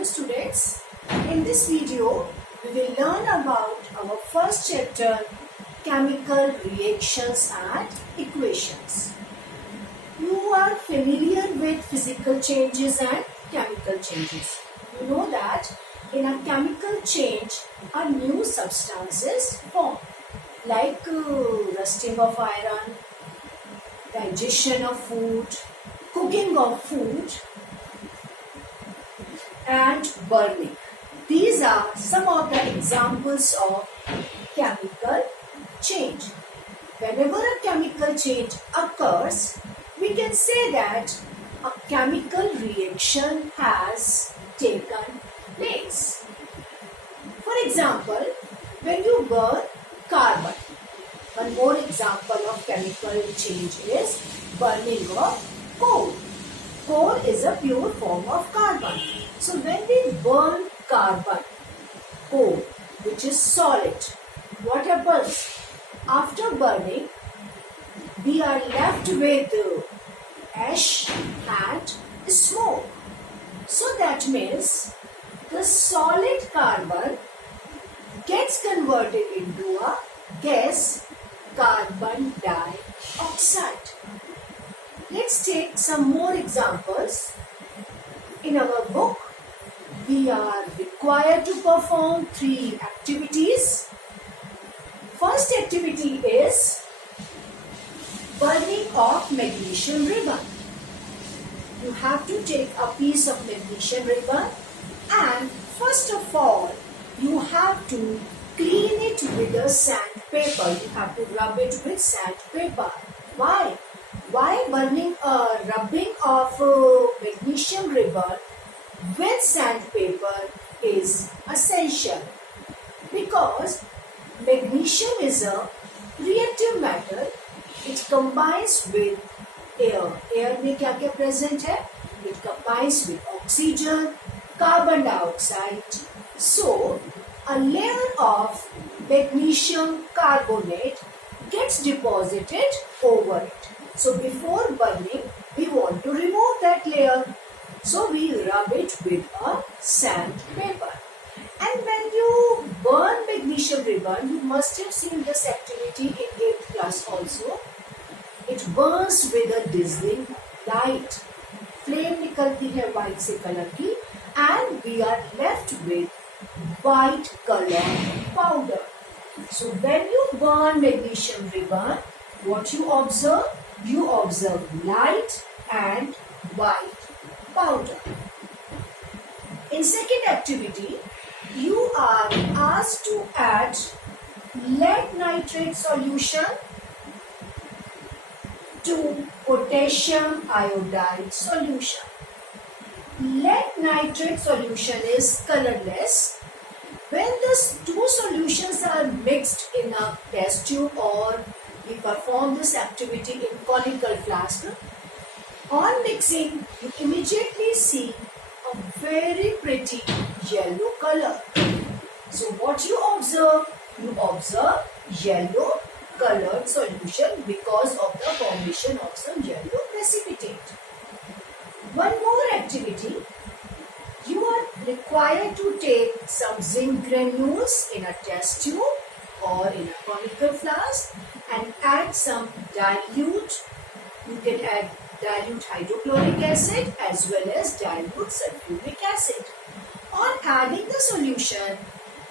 Hello students, in this video we will learn about our first chapter, chemical reactions and equations. You are familiar with physical changes and chemical changes. You know that in a chemical change a new substances form like rusting of iron, digestion of food, cooking of food and burning. These are some of the examples of chemical change. Whenever a chemical change occurs, we can say that a chemical reaction has taken place. For example, when you burn carbon, one more example of chemical change is burning of coal. Coal is a pure form of carbon. So when we burn carbon, coal, which is solid, what happens? After burning, we are left with ash and smoke. So that means the solid carbon gets converted into a gas, carbon dioxide. Let's take some more examples. In our book, we are required to perform 3 activities. First activity is burning of magnesium ribbon. You have to take a piece of magnesium ribbon and first of all, you have to clean it with a sandpaper. You have to rub it with sandpaper. Why? Why rubbing of magnesium ribbon with sandpaper is essential? Because magnesium is a reactive metal. It combines with air. Air में क्या क्या present है? It combines with oxygen, carbon dioxide. So a layer of magnesium carbonate gets deposited over it. So before burning, we want to remove that layer. So we rub it with a sandpaper. And when you burn magnesium ribbon, you must have seen this activity in 8th class also. It burns with a dazzling light. Flame निकलती है white से color की, and we are left with white color powder. So when you burn magnesium ribbon, what you observe? You observe light and white powder. In second activity, you are asked to add lead nitrate solution to potassium iodide solution. Lead nitrate solution is colorless. When the two solutions are mixed in a test tube or we perform this activity in conical flask, on mixing you immediately see a very pretty yellow color. So what you observe? You observe yellow colored solution because of the formation of some yellow precipitate. One more activity. You are required to take some zinc granules in a test tube or in a conical flask and add some dilute. You can add dilute hydrochloric acid as well as dilute sulfuric acid. On adding the solution,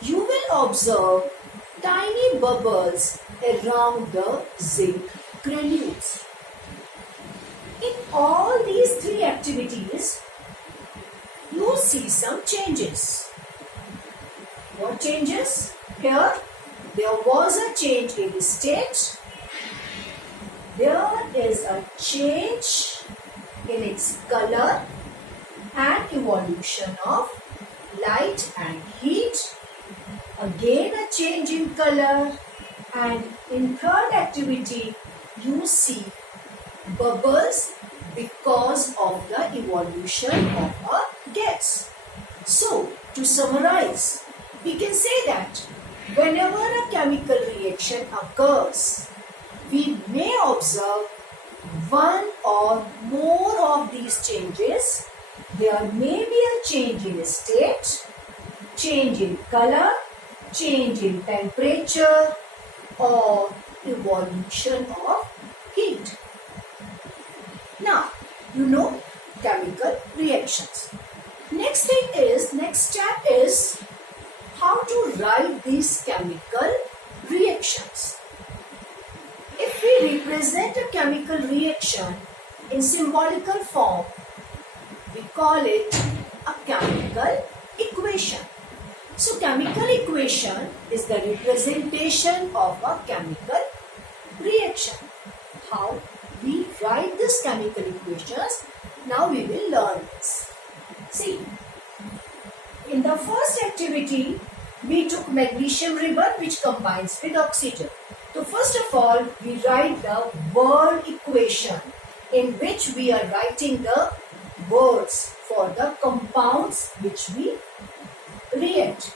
you will observe tiny bubbles around the zinc granules. In all these 3 activities, you see some changes. What changes? Here, there was a change in state. There is a change in its color and evolution of light and heat. Again a change in color, and in third activity you see bubbles because of the evolution of a gas. So to summarize, we can say that whenever a chemical reaction occurs, we may observe one or more of these changes there may be a change in state, change in color, change in temperature, or evolution of heat. Now, you know chemical reactions. Next step is how to write these chemical reactions. If we represent a chemical reaction in symbolical form, we call it a chemical equation. So, chemical equation is the representation of a chemical reaction. How we write this chemical equations, now we will learn this. See, in the first activity, we took magnesium ribbon which combines with oxygen. So first of all, we write the word equation in which we are writing the words for the compounds which we react.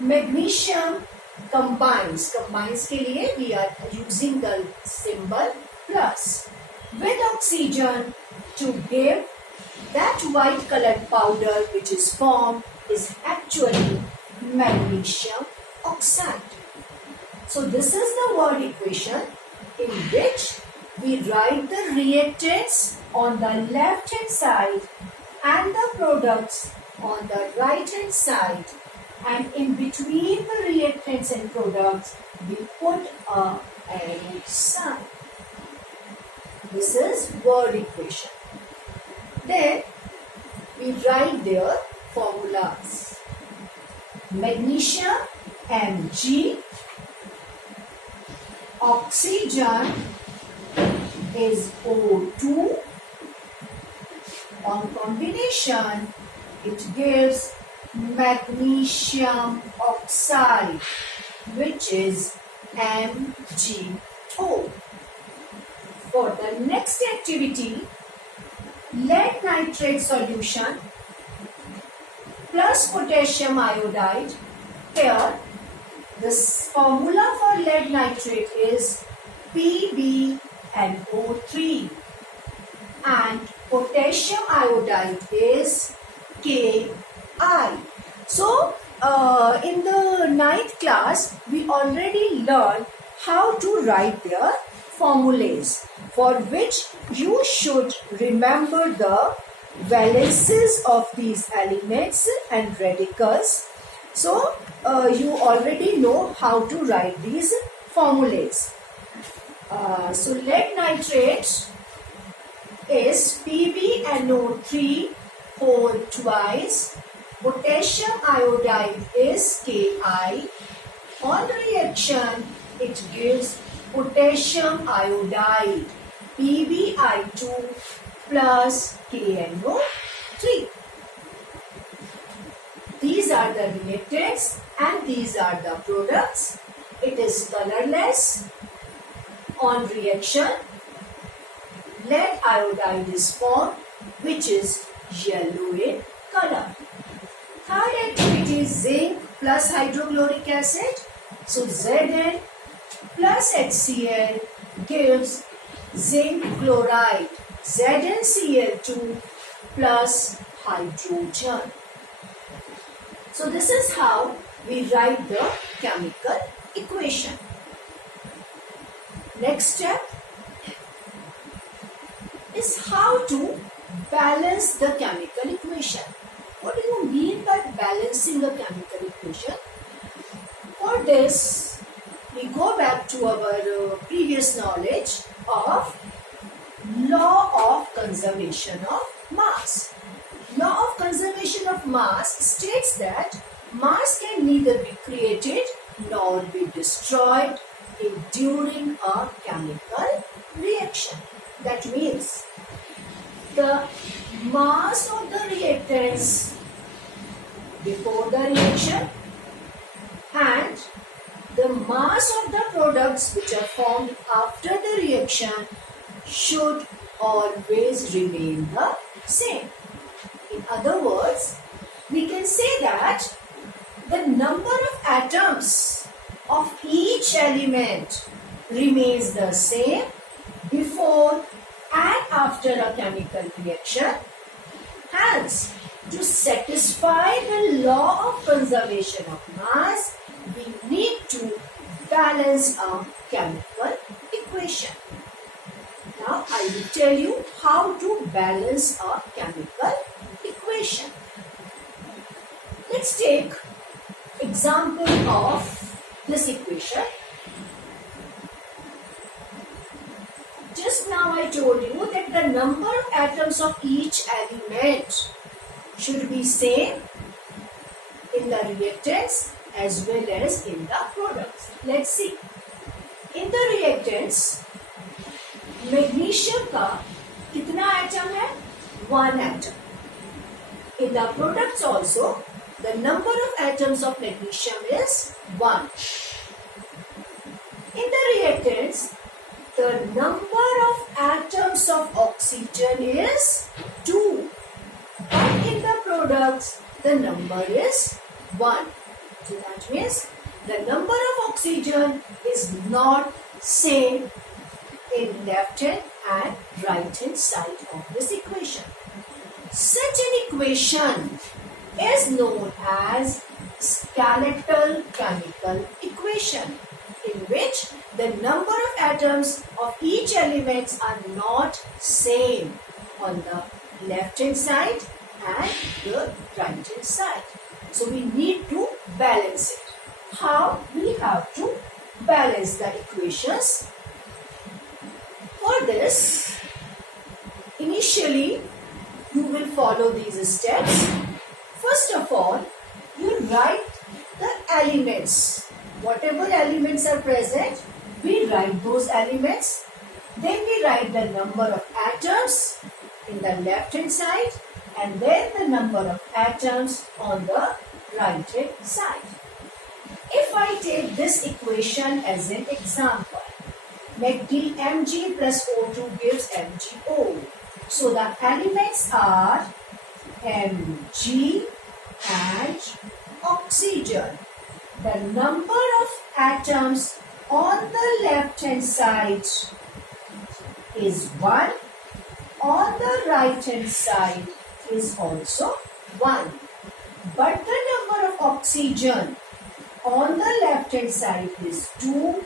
Magnesium combines के लिए we are using the symbol plus with oxygen to give that white colored powder which is formed is actually magnesium oxide. So this is the word equation in which we write the reactants on the left hand side and the products on the right hand side, and in between the reactants and products we put a arrow sign. This is word equation. Then we write their formulas. Magnesium Mg, oxygen is O2. On combination, it gives magnesium oxide, which is MgO. For the next activity, lead nitrate solution plus potassium iodide. Here, this formula for lead nitrate is PbNO3 and potassium iodide is Ki. So, in the 9th class, we already learned how to write their formulas, for which you should remember the valences of these elements and radicals. So, you already know how to write these formulas. So, lead nitrate is PbNO3 whole twice. Potassium iodide is Ki. On reaction, it gives potassium iodide PbI2 plus KNO3. These are the reactants and these are the products. It is colorless. On reaction, lead iodide is formed, which is yellow in color. Third activity is zinc plus hydrochloric acid. So Zn plus HCl gives zinc chloride, ZnCl2 plus hydrogen. So this is how we write the chemical equation. Next step is how to balance the chemical equation. What do you mean by balancing a chemical equation? For this, we go back to our previous knowledge of law of conservation of mass. Law of conservation of mass states that mass can neither be created nor be destroyed during a chemical reaction. That means the mass of the reactants before the reaction and the mass of the products which are formed after the reaction should always remain the same. In other words, we can say that the number of atoms of each element remains the same before and after a chemical reaction, Hence, to satisfy the law of conservation of mass, we need to balance a chemical equation. Now, I will tell you how to balance a chemical equation. Let's take example of this equation. Just now I told you that the number of atoms of each element should be same in the reactants as well as in the products. Let's see. In the reactants, magnesium का कितना atom है? 1 atom. In the products also, the number of atoms of magnesium is 1. In the reactants, the number of atoms of oxygen is 2. But in the products, the number is 1. So that means the number of oxygen is not same in left hand and right hand side of this equation. Such an equation is known as skeletal chemical equation, in which the number of atoms of each element are not same on the left hand side and the right hand side. So we need to balance it. How we have to balance the equations? For this, initially you will follow these steps. First of all, you write the elements. Whatever elements are present, we write those elements. Then we write the number of atoms in the left hand side and then the number of atoms on the right hand side. If I take this equation as an example, Mg plus O2 gives MgO. So the elements are Mg and oxygen. The number of atoms on the left hand side is 1. On the right hand side is also 1. But the number of oxygen on the left hand side is 2.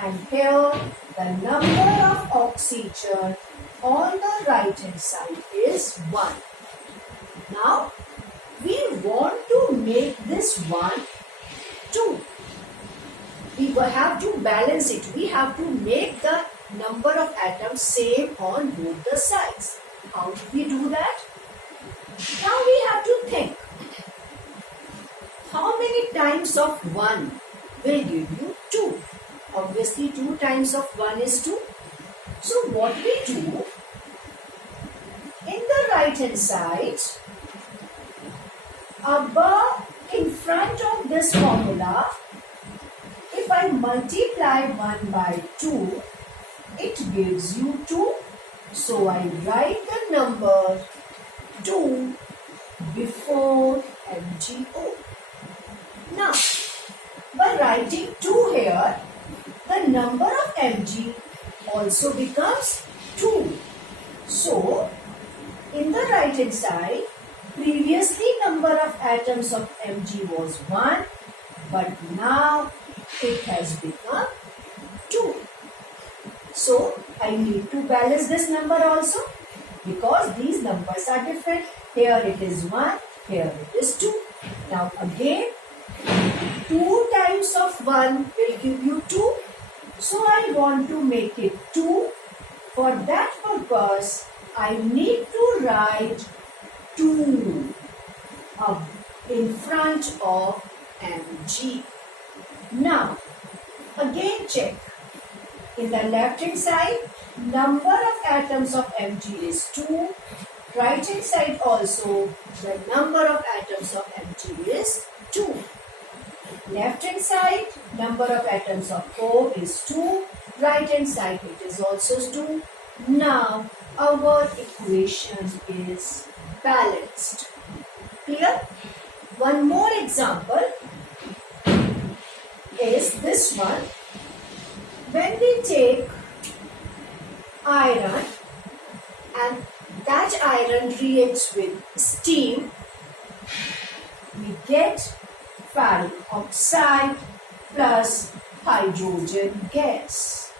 And here the number of oxygen on the right hand side is 1. Now we want to make this 1 2. We have to balance it. We have to make the number of atoms same on both the sides. How do we do that? Now we have to think. How many times of 1 will give you 2? Obviously 2 times of 1 is 2. So what we do, in the right hand side, above, in front of this formula, if I multiply 1 by 2, it gives you 2. So I write the number 2 before MgO. Now, by writing 2 here, the number of Mg also becomes 2. So, in the right hand side, previously number of atoms of Mg was 1, but now it has become 2. So, I need to balance this number also, because these numbers are different. Here it is 1, here it is 2. Now again, 2 times of 1 will give you 2. So I want to make it 2. For that purpose, I need to write 2 in front of Mg. Now, again check. In the left hand side, number of atoms of Mg is 2. Right hand side also, the number of atoms of Mg is 2. Left hand side, number of atoms of O is 2. Right hand side, it is also 2. Now, our equation is balanced. Clear? One more example is this one. When we take iron and that iron reacts with steam, we get ferric oxide plus hydrogen gas.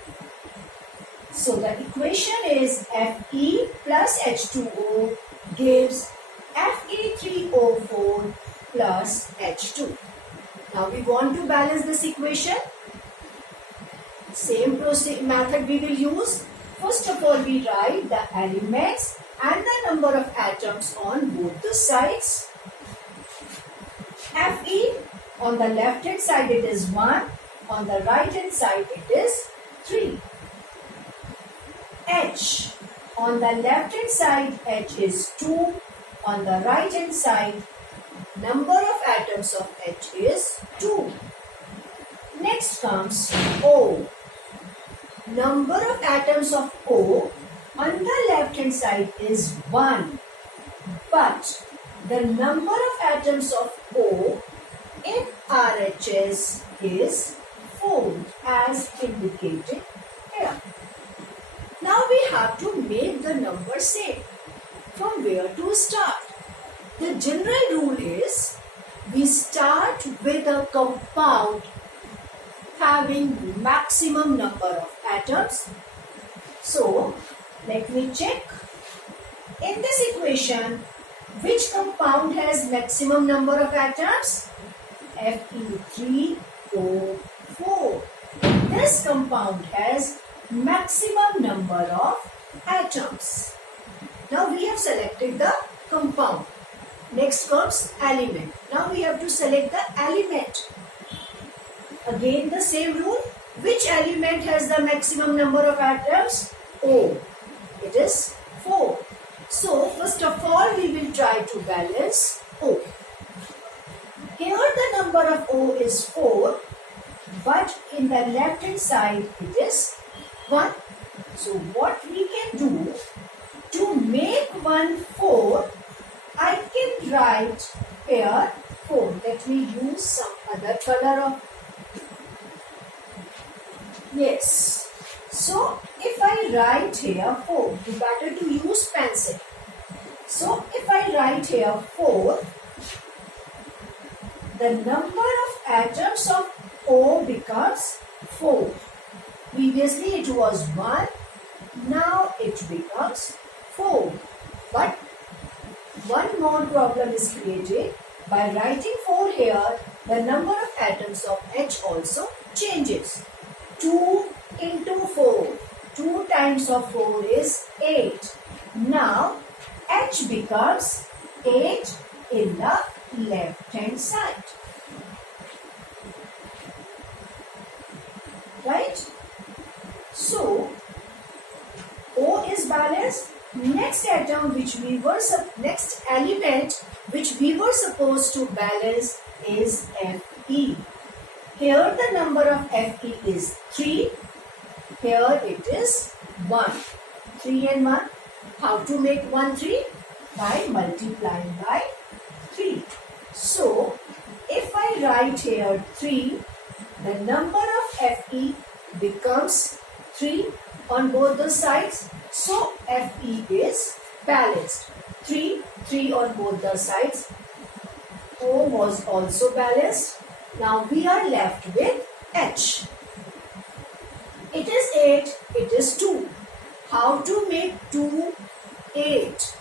So the equation is Fe plus H2O gives Fe3O4 plus H2. Now we want to balance this equation. Same method we will use. First of all, we write the elements and the number of atoms on both the sides. Fe, on the left hand side it is 1, on the right hand side it is 3. H, on the left hand side H is 2, on the right hand side number of atoms of H is 2. Next comes O. Number of atoms of O on the left hand side is 1, but the number of atoms of O in RHS is 4 as indicated here. Now we have to make the number same. From where to start? The general rule is we start with a compound having maximum number of atoms. So let me check. In this equation, which compound has maximum number of atoms? Fe3O4. This compound has maximum number of atoms. Now we have selected the compound. Next comes element. Now we have to select the element. Again the same rule. Which element has the maximum number of atoms? O. It is 4. So first of all we will try to balance O. Here the number of O is 4, but in the left hand side it is 1. So what we can do to make 1 4, I can write here 4. Let me use some other color of. Yes. So if I write here 4, it's better to use pencil. So if I write here 4, the number of atoms of O becomes 4. Previously it was 1, now it becomes 4. But one more problem is created. By writing 4 here, the number of atoms of H also changes. 2 into 4. 2 times of 4 is 8. Now H becomes 8 in the left hand side. Right? So O is balanced. Next element which we were supposed to balance is Fe. Here the number of Fe is 3. Here it is 1. 3 and 1. How to make 1 3? By multiplying by 3. So if I write here 3, the number of Fe becomes 3 on both the sides. So Fe is balanced. 3 on both the sides. O was also balanced. Now we are left with H. It is 8, it is 2. How to make 2 8?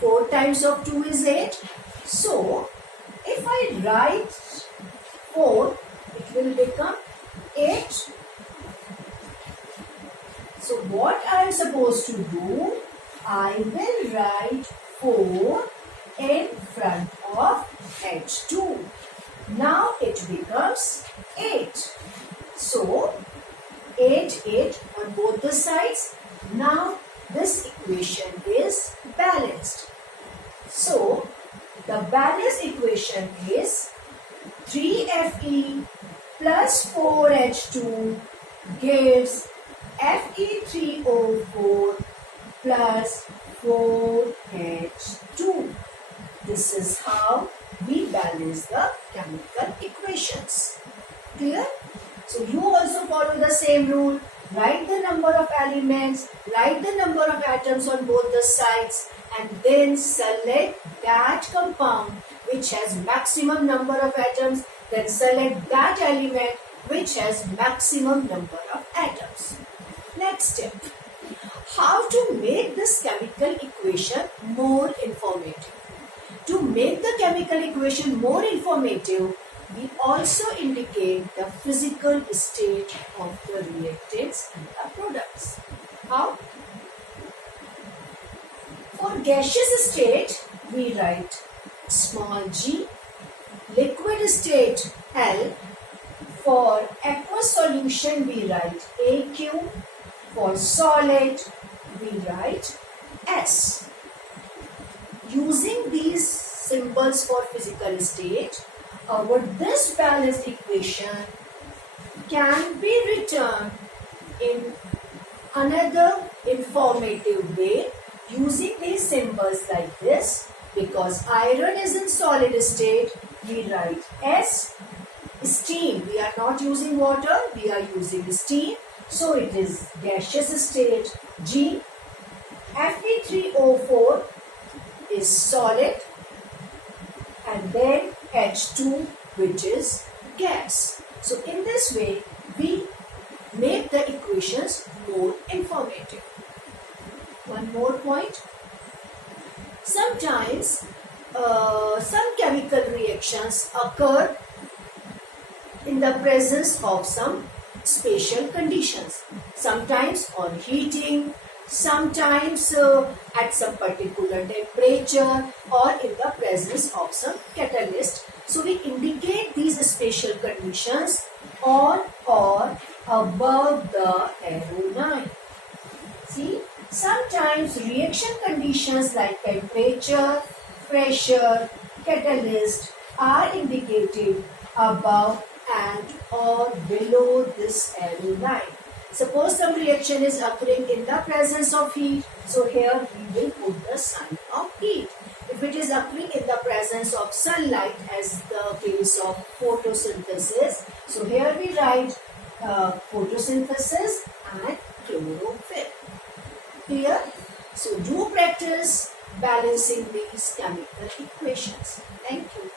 4 times of 2 is 8. So if I write 4, it will become 8. So what I am supposed to do? I will write 4 in front of H2. Now it becomes 8. So 8 on both the sides. Now this equation is balanced. So the balanced equation is 3Fe plus 4H2 gives Fe3O4 plus 4H2. This is how we balance the chemical equations. Clear? So you also follow the same rule. write the number of elements, write the number of atoms on both the sides, and then select that compound which has maximum number of atoms, then select that element which has maximum number of atoms. Next step, how to make this chemical equation more informative. To make the chemical equation more informative, we also indicate the physical state of the reactants and the products. How? For gaseous state, we write small g, liquid state L, for aqueous solution we write AQ, for solid we write S. Using these symbols for physical state, this balanced equation can be written in another informative way using these symbols like this. Because iron is in solid state, we write S. Steam, we are not using water, we are using steam. So it is gaseous state G. Fe3O4 is solid, and then H2, which is gas. So in this way, we make the equations more informative. One more point. Sometimes some chemical reactions occur in the presence of some special conditions. Sometimes on heating, sometimes at some particular temperature, or in the presence of some catalyst. So we indicate these special conditions on or above the arrow line. See, sometimes reaction conditions like temperature, pressure, catalyst are indicated above and or below this arrow line. Suppose some reaction is occurring in the presence of heat, so here we will put the sign of heat. If it is occurring in the presence of sunlight, as the case of photosynthesis, so here we write photosynthesis and chlorophyll. Clear? So do practice balancing these chemical equations. Thank you.